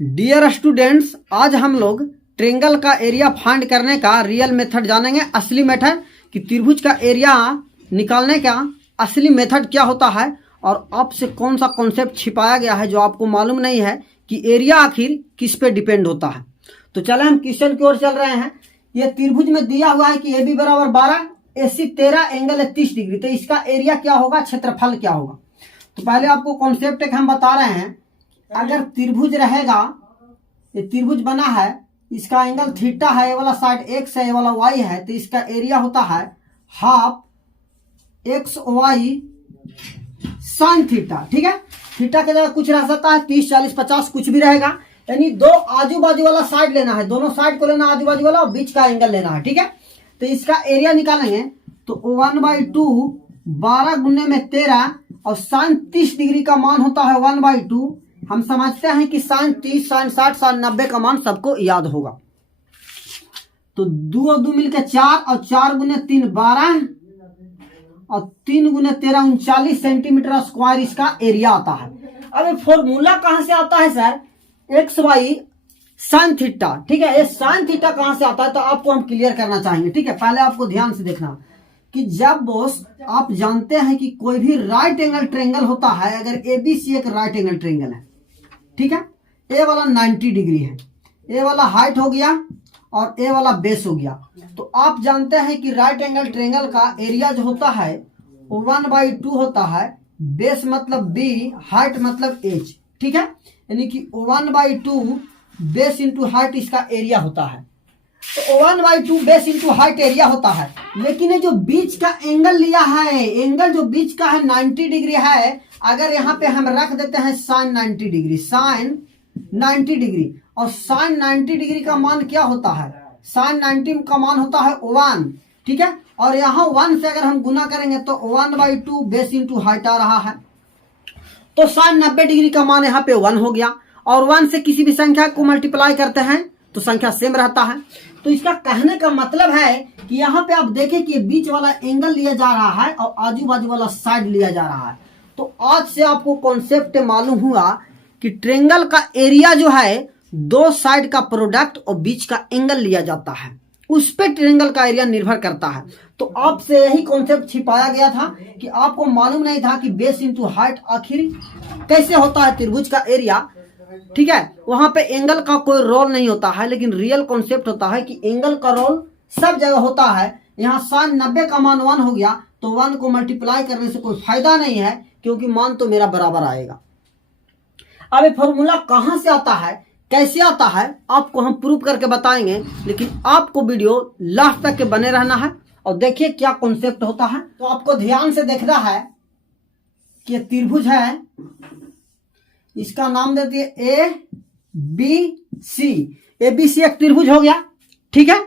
Dear students, आज हम लोग ट्रेंगल का एरिया फाइंड करने का रियल मेथड जानेंगे। असली मेथड कि त्रिभुज का एरिया निकालने का असली मेथड क्या होता है और आपसे कौन सा कॉन्सेप्ट छिपाया गया है जो आपको मालूम नहीं है कि एरिया आखिर किस पे डिपेंड होता है। तो चले हम क्वेश्चन की ओर चल रहे हैं। ये त्रिभुज में दिया हुआ है कि ए बी बराबर 12, AC 13, एंगल है 30 डिग्री। तो इसका एरिया क्या होगा, क्षेत्रफल क्या होगा। तो पहले आपको कॉन्सेप्ट एक हम बता रहे हैं। अगर त्रिभुज रहेगा, ये त्रिभुज बना है, इसका एंगल थीटा है, ये वाला साइड एक्स है, ये वाला वाई है, तो इसका एरिया होता है half x y sine theta. ठीक है, थीटा की जगह कुछ रह सकता है, 30, 40, 50 कुछ भी रहेगा। यानी दो आजू बाजू वाला साइड लेना है, दोनों साइड को लेना आजू बाजू वाला और बीच का एंगल लेना है। ठीक है, तो इसका एरिया निकालेंगे तो 1/2 12 गुने में 13 और साइन 30 डिग्री का मान होता है 1/2। हम समझते हैं कि साइन 30, साइन 60, साइन 90 का मान सबको याद होगा। तो 2 और 2 मिलकर 4 और 4 गुने 3 12 और 3 गुने 13 39 सेंटीमीटर स्क्वायर इसका एरिया आता है। अब ये फॉर्मूला कहां से आता है sir, x y sine theta. ठीक है, ये साइन थीटा कहां से आता है तो आपको हम क्लियर करना चाहेंगे। ठीक है, पहले आपको ध्यान से देखना कि जब बॉस आप जानते हैं कि कोई भी राइट एंगल ट्रेंगल होता है, अगर ABC एक राइट एंगल ट्रेंगल है, ठीक है, ए वाला 90 डिग्री है, ए वाला हाइट हो गया और ए वाला बेस हो गया। तो आप जानते हैं कि राइट एंगल ट्रेंगल का एरिया जो होता है 1/2 होता है, बेस मतलब B, हाइट मतलब H। ठीक है, यानी कि 1/2 बेस इंटू हाइट इसका एरिया होता है। तो 1/2 बेस इंटू हाइट एरिया होता है। लेकिन ये जो बीच का एंगल लिया है, एंगल जो बीच का है 90 डिग्री है, अगर यहाँ पे हम रख देते हैं साइन 90 डिग्री, साइन 90 डिग्री, और साइन 90 डिग्री का मान क्या होता है, साइन 90 का मान होता है 1। ठीक है, और यहाँ 1 से अगर हम गुना करेंगे तो 1/2 बेस इंटू हाइट आ रहा है। तो साइन 90 डिग्री का मान यहाँ पे 1 हो गया, और 1 से किसी भी संख्या को मल्टीप्लाई करते हैं तो संख्या सेम रहता है। तो इसका कहने का मतलब है कि यहाँ पे आप देखें कि बीच वाला एंगल लिया जा रहा है और आजू बाजू वाला साइड लिया जा रहा है। तो आज से आपको कॉन्सेप्ट मालूम हुआ कि ट्रेंगल का एरिया जो है दो साइड का प्रोडक्ट और बीच का एंगल लिया जाता है, उस पे ट्रेंगल का एरिया निर्भर करता है। तो आपसे यही कॉन्सेप्ट छिपाया गया था कि आपको मालूम नहीं था कि बेस इंटू हाइट आखिर कैसे होता है त्रिभुज का एरिया। ठीक है, वहां पे एंगल का कोई रोल नहीं होता है, लेकिन रियल कॉन्सेप्ट होता है कि एंगल का रोल सब जगह होता है। यहाँ साइन 90 का मान 1 हो गया, तो 1 को मल्टीप्लाई करने से कोई फायदा नहीं है, क्योंकि मान तो मेरा बराबर आएगा। अब ये फॉर्मूला कहां से आता है, कैसे आता है, आपको हम प्रूव करके बताएंगे, लेकिन आपको वीडियो लास्ट तक के बने रहना है और देखिए क्या कॉन्सेप्ट होता है। तो आपको ध्यान से देखना है कि त्रिभुज है, इसका नाम देते हैं ABC। ABC एक त्रिभुज हो गया। ठीक है,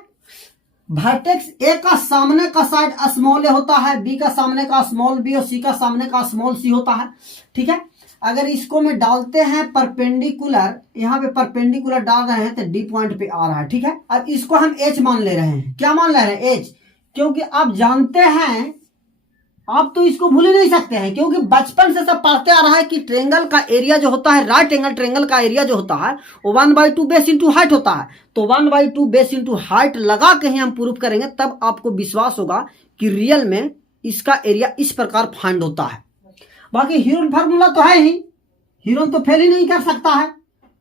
वर्टेक्स A का सामने का साइड स्मॉल a होता है, B का सामने का स्मॉल b और C का सामने का स्मॉल c होता है। ठीक है, अगर इसको में डालते हैं परपेंडिकुलर, यहाँ पे परपेंडिकुलर डाल रहे हैं तो D पॉइंट पे आ रहा है। ठीक है, अब इसको हम H मान ले रहे हैं। क्या मान ले रहे हैं, H, क्योंकि आप जानते हैं, आप तो इसको भूल ही नहीं सकते हैं, क्योंकि बचपन से सब पढ़ते आ रहा है कि ट्रेंगल का एरिया जो होता है, राइट एंगल ट्रेंगल का एरिया जो होता है वो 1/2 बेस इंटू हाइट होता है। तो 1/2 बेस इंटू हाइट लगा के ही हम प्रूव करेंगे, तब आपको विश्वास होगा कि रियल में इसका एरिया इस प्रकार फाइंड होता है। बाकी हीरोन फार्मूला तो है ही, हीरोन तो फेल ही नहीं कर सकता है।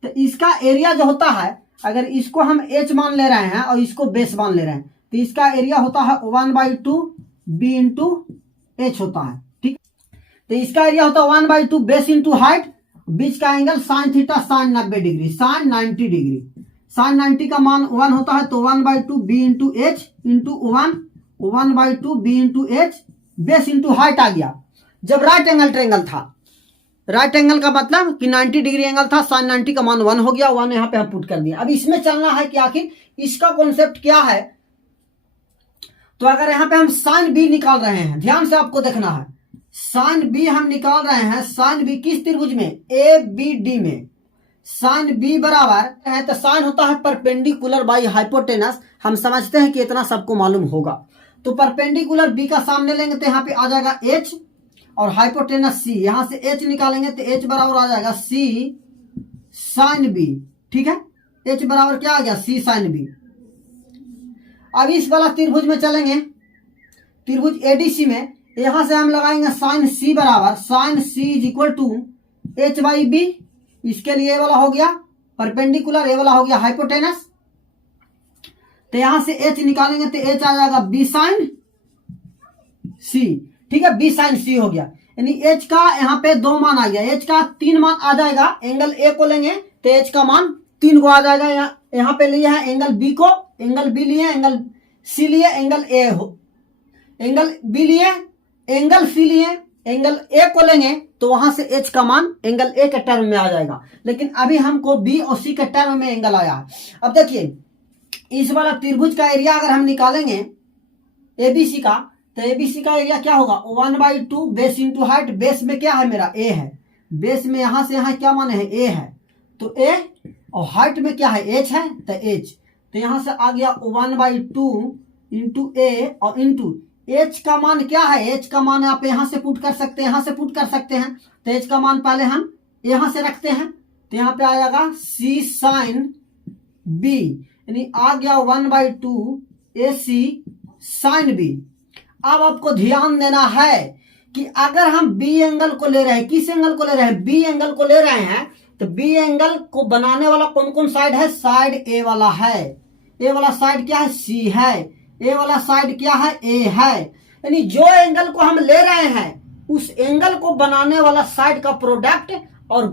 तो इसका एरिया जो होता है, अगर इसको हम H मान ले रहे हैं और इसको बेस मान ले रहे हैं, तो इसका एरिया होता है 1/2 B इंटू H होता है। ठीक, तो इसका एरिया होता है 1/2 बेस इंटू हाइट, बीच का angle sine theta sine 90 degree, sine 90 degree, sine 90 का मान 1 होता है, तो 1/2 B into H into 1/2 B into H base into height आ गया। जब राइट एंगल ट्रेंगल था, राइट एंगल का मतलब कि 90 डिग्री एंगल था, साइन 90 का मान 1 हो गया, 1 यहाँ पे हम पुट कर दिया। अब इसमें चलना है कि आखिर इसका कॉन्सेप्ट क्या है। तो अगर यहाँ पे हम साइन B निकाल रहे हैं, ध्यान से आपको देखना है, साइन B हम निकाल रहे हैं, साइन B किस त्रिभुज में, ABD में। साइन B बराबर है, तो साइन होता है परपेंडिकुलर बाई हाइपोटेनस। हम समझते हैं कि इतना सबको मालूम होगा। तो परपेंडिकुलर B का सामने लेंगे तो यहाँ पे आ जाएगा H, और हाइपोटेनस C, यहां से H निकालेंगे तो H बराबर आ जाएगा C साइन B। ठीक है। एच बराबर क्या आ गया, सी साइन बी। अब इस वाला त्रिभुज में चलेंगे, त्रिभुज एडीसी में, यहां से हम लगाएंगे साइन सी बराबर, sine C is equal to h by b. इसके लिए ये वाला हो गया परपेंडिकुलर, ये वाला हो गया हाइपोटेनस। तो यहां से एच निकालेंगे तो एच आ जाएगा बी साइन सी, ठीक है, बी साइन सी हो गया। यानी एच का यहाँ पे 2 मान आ गया, एच का 3 मान आ जाएगा। एंगल ए को लेंगे तो एच का मान 3 को आ जाएगा। यहाँ पे लिया है एंगल बी को, एंगल बी लिए, एंगल सी लिए, एंगल ए हो, एंगल बी लिए, एंगल सी लिए, एंगल ए को लेंगे तो वहां से एच का मान एंगल ए के टर्म में आ जाएगा। लेकिन अभी हमको बी और सी के टर्म में एंगल आया है। अब देखिए इस वाला त्रिभुज का एरिया अगर हम निकालेंगे एबीसी का, तो एबीसी का एरिया क्या होगा, 1/2 बेस इंटू हाइट। बेस में क्या है मेरा, ए है, बेस में यहां से यहां क्या माने है, ए है, तो ए, और हाइट में क्या है, एच है, तो एच। तो यहां से आ गया 1/2 इंटू ए और इंटू एच का मान क्या है, एच का मान आप यहां से पुट कर सकते हैं, यहां से पुट कर सकते हैं। तो एच का मान पहले हम यहां से रखते हैं, तो यहां पे आ जाएगा सी साइन बी, यानी आ गया 1/2 ए सी साइन बी। अब आपको ध्यान देना है कि अगर हम बी एंगल को ले रहे हैं, किस एंगल को ले रहे हैं, बी एंगल को ले रहे हैं, तो बी एंगल को बनाने वाला कौन कौन साइड है, साइड ए वाला है, ए वाला साइड क्या है, सी है, ए वाला साइड क्या है, ए है। यानी जो एंगल को हम ले रहे हैं उस एंगल को बनाने वाला साइड का प्रोडक्ट और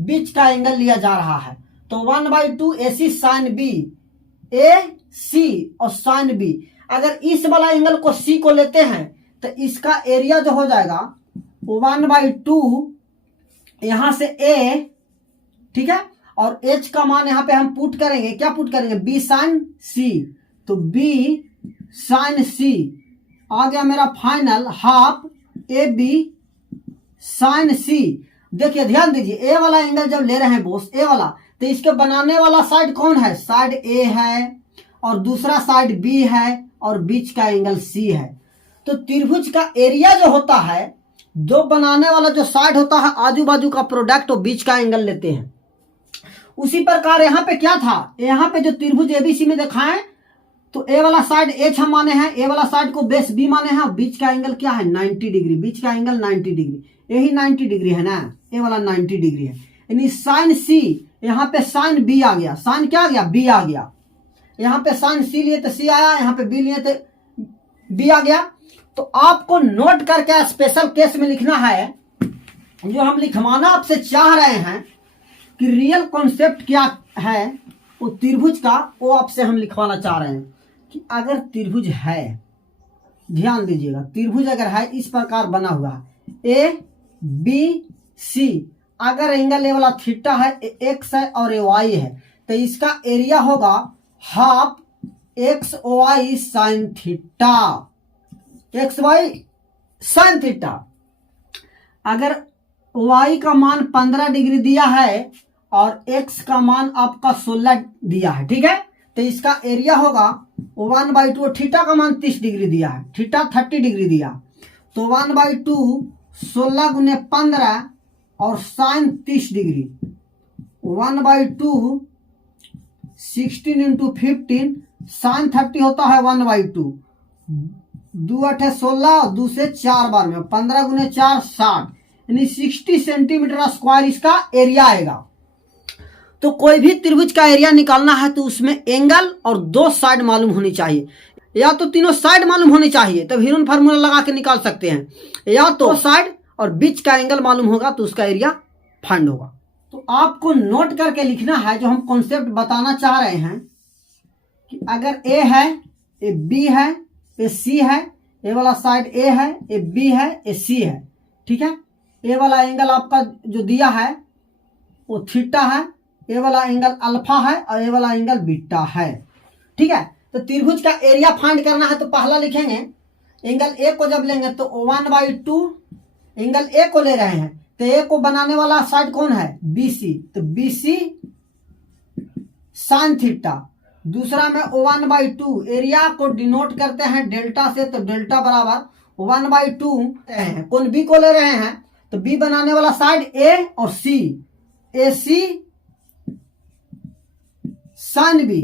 बीच का एंगल लिया जा रहा है। तो 1/2 ए सी साइन बी, ए सी और साइन बी। अगर इस वाला एंगल को सी को लेते हैं तो इसका एरिया जो हो जाएगा 1/2 यहां से ए, ठीक है, और एच का मान यहां पे हम पुट करेंगे, क्या पुट करेंगे, बी साइन सी। तो बी साइन सी आ गया मेरा final half A B sine C. देखिए ध्यान दीजिए, ए वाला एंगल जब ले रहे हैं बोस, ए वाला, तो इसके बनाने वाला साइड कौन है, साइड ए है, और दूसरा साइड बी है, और बीच का एंगल सी है। तो त्रिभुज का एरिया जो होता है, जो बनाने वाला जो साइड होता है, आजू बाजू का प्रोडक्ट और बीच का एंगल लेते हैं। उसी प्रकार यहाँ पे क्या था, यहाँ पे जो त्रिभुज एबीसी में दिखाएं तो ए वाला साइड एच हम माने हैं, ए वाला साइड को बेस बी माने हैं, बीच का एंगल क्या है, 90 डिग्री, बीच का एंगल 90 डिग्री, यही 90 डिग्री है ना, ए वाला 90 डिग्री है। यानी साइन सी, यहाँ पे साइन बी आ गया, साइन क्या आ गया, बी आ गया। यहाँ पे साइन सी लिए तो सी आया, यहाँ पे बी लिए तो बी आ गया। तो आपको नोट करके स्पेशल केस में लिखना है, जो हम लिखवाना आपसे चाह रहे हैं कि रियल कॉन्सेप्ट क्या है वो त्रिभुज का, वो आपसे हम लिखवाना चाह रहे हैं कि अगर त्रिभुज है, ध्यान दीजिएगा, त्रिभुज अगर है इस प्रकार बना हुआ है, ए बी सी, अगर एंगल ए वाला थीटा है, एक्स है और ए वाई है, तो इसका एरिया होगा half x y sine theta, x y sine theta. अगर वाई का मान 15 डिग्री दिया है और एक्स का मान आपका 16 दिया है, ठीक है, तो इसका एरिया होगा 1/2, थीटा का मान 30 डिग्री दिया है, थीटा 30 डिग्री दिया, तो 1/2 16 गुने 15 और साइन 30 डिग्री, 1/2 16 इंटू 15, साइन 30 होता है 1/2, 2 8 16 और 2 से 4 बार में 15 गुने 4 60, यानी 60 सेंटीमीटर स्क्वायर इसका एरिया आएगा। तो कोई भी त्रिभुज का एरिया निकालना है तो उसमें एंगल और 2 साइड मालूम होनी चाहिए, या तो तीनों साइड मालूम होनी चाहिए, तब हीरोन फार्मूला लगा के निकाल सकते हैं, या तो साइड और बीच का एंगल मालूम होगा तो उसका एरिया फाइंड होगा। तो आपको नोट करके लिखना है, जो हम कॉन्सेप्ट बताना चाह रहे हैं कि अगर ए है, ए बी है, ए सी है, ए वाला साइड ए है, ए बी है, ए सी है, ठीक है, ए वाला एंगल आपका जो दिया है वो थीटा है, ए वाला एंगल अल्फा है और ए वाला एंगल बीटा है, ठीक है। तो त्रिभुज का एरिया फाइंड करना है तो पहला लिखेंगे, एंगल ए को जब लेंगे तो 1/2 एंगल ए को ले रहे हैं, तो ए को बनाने वाला साइड कौन है, बीसी, तो बीसी साइन थीटा। दूसरा में 1/2 एरिया को डिनोट करते हैं डेल्टा से, तो डेल्टा बराबर 1/2 है, कौन बी को ले रहे हैं, तो बी बनाने वाला साइड ए और सी, ए सी साइन बी,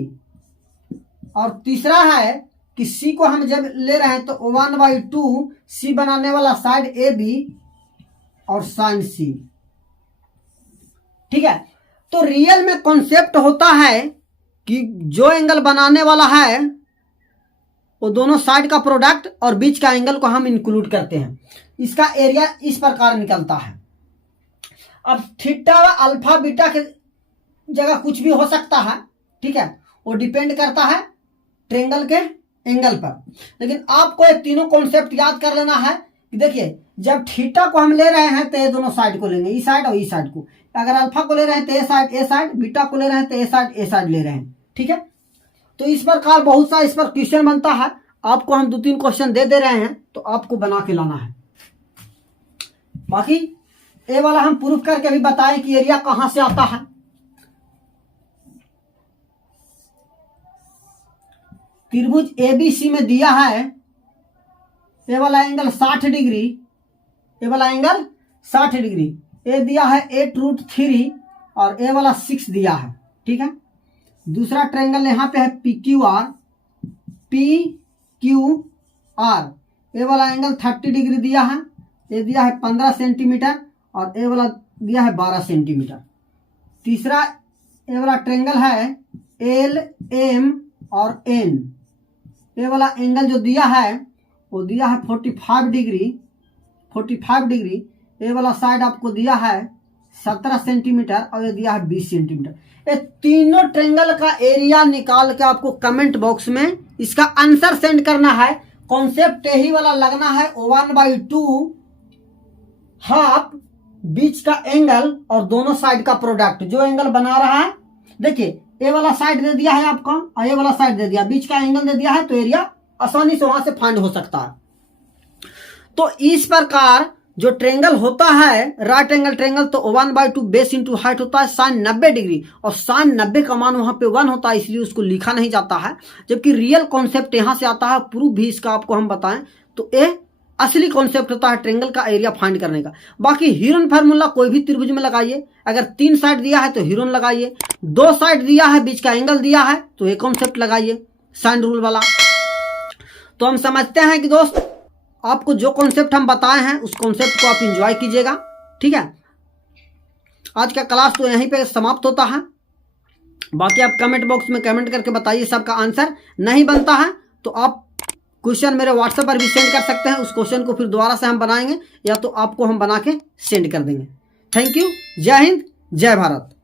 और तीसरा है कि सी को हम जब ले रहे हैं तो 1/2 सी बनाने वाला साइड ए बी और साइन सी। ठीक है, तो रियल में कॉन्सेप्ट होता है कि जो एंगल बनाने वाला है वो दोनों साइड का प्रोडक्ट और बीच का एंगल को हम इंक्लूड करते हैं। इसका एरिया इस प्रकार निकलता है। अब थीटा व अल्फा बीटा के जगह कुछ भी हो सकता है, ठीक है, वो डिपेंड करता है ट्रायंगल के एंगल पर। लेकिन आपको ये तीनों कॉन्सेप्ट याद कर लेना है कि देखिए, जब थीटा को हम ले रहे हैं तो ये दोनों साइड को लेंगे, ई साइड और ई साइड को। अगर अल्फा को ले रहे हैं तो ए साइड, बीटा को ले रहे हैं तो ए साइड ले रहे हैं। ठीक है, तो इस प्रकार बहुत सा इस पर क्वेश्चन बनता है। आपको हम 2-3 क्वेश्चन दे रहे हैं तो आपको बना के लाना है। बाकी ये वाला हम प्रूफ करके भी बताएं कि एरिया कहां से आता है। त्रिभुज एबीसी में दिया है ये वाला एंगल 60 डिग्री, ये वाला एंगल 60 डिग्री, ये दिया है 8√3 और ये वाला 6 दिया है। ठीक है, दूसरा ट्रायंगल यहाँ पे है PQR, ये वाला एंगल 30 डिग्री दिया है, ये दिया है 15 सेंटीमीटर और ये वाला दिया है 12 सेंटीमीटर। तीसरा ये वाला ट्रायंगल है LM और N, ये वाला एंगल जो दिया है वो दिया है 45 डिग्री, ये वाला साइड आपको दिया है 17 सेंटीमीटर और ये दिया है 20 सेंटीमीटर। ये तीनों ट्रायंगल का एरिया निकाल के आपको कमेंट बॉक्स में इसका आंसर सेंड करना है। कॉन्सेप्ट यही वाला लगना है 1/2 हाफ बीच का एंगल और दोनों साइड का प्रोडक्ट। जो एंगल बना रहा है, देखिए ये वाला साइड दे दिया है आपको और ये वाला साइड दे दिया, बीच का एंगल दे दिया है, तो एरिया आसानी से वहां से फाइंड हो सकता है। तो इस प्रकार जो ट्रायंगल होता है राइट एंगल ट्रायंगल, तो 1/2 बेस इंटू हाइट होता है sin 90 डिग्री, और sin 90 का मान वहां पे 1 होता है, इसलिए उसको लिखा नहीं जाता है। जबकि रियल कॉन्सेप्ट यहां से आता है। प्रूफ भी इसका आपको हम बताएं तो ये असली कॉन्सेप्ट होता है ट्रायंगल का एरिया फाइंड करने का। बाकी हीरोन फार्मूला कोई भी त्रिभुज में लगाइए। अगर 3 साइड दिया है तो हीरोन लगाइए, 2 साइड दिया है, बीच का एंगल दिया है तो ये कॉन्सेप्ट लगाइए साइन रूल वाला। तो हम समझते हैं कि दोस्त आपको जो कॉन्सेप्ट हम बताए हैं उस कॉन्सेप्ट को आप एंजॉय कीजिएगा। ठीक है, आज का क्लास तो यहीं पे समाप्त होता है। बाकी आप कमेंट बॉक्स में कमेंट करके बताइए, सबका आंसर नहीं बनता है तो आप क्वेश्चन मेरे व्हाट्सएप पर भी सेंड कर सकते हैं। उस क्वेश्चन को फिर दोबारा से हम बनाएंगे या तो आपको हम बना के सेंड कर देंगे। थैंक यू, जय हिंद, जय भारत।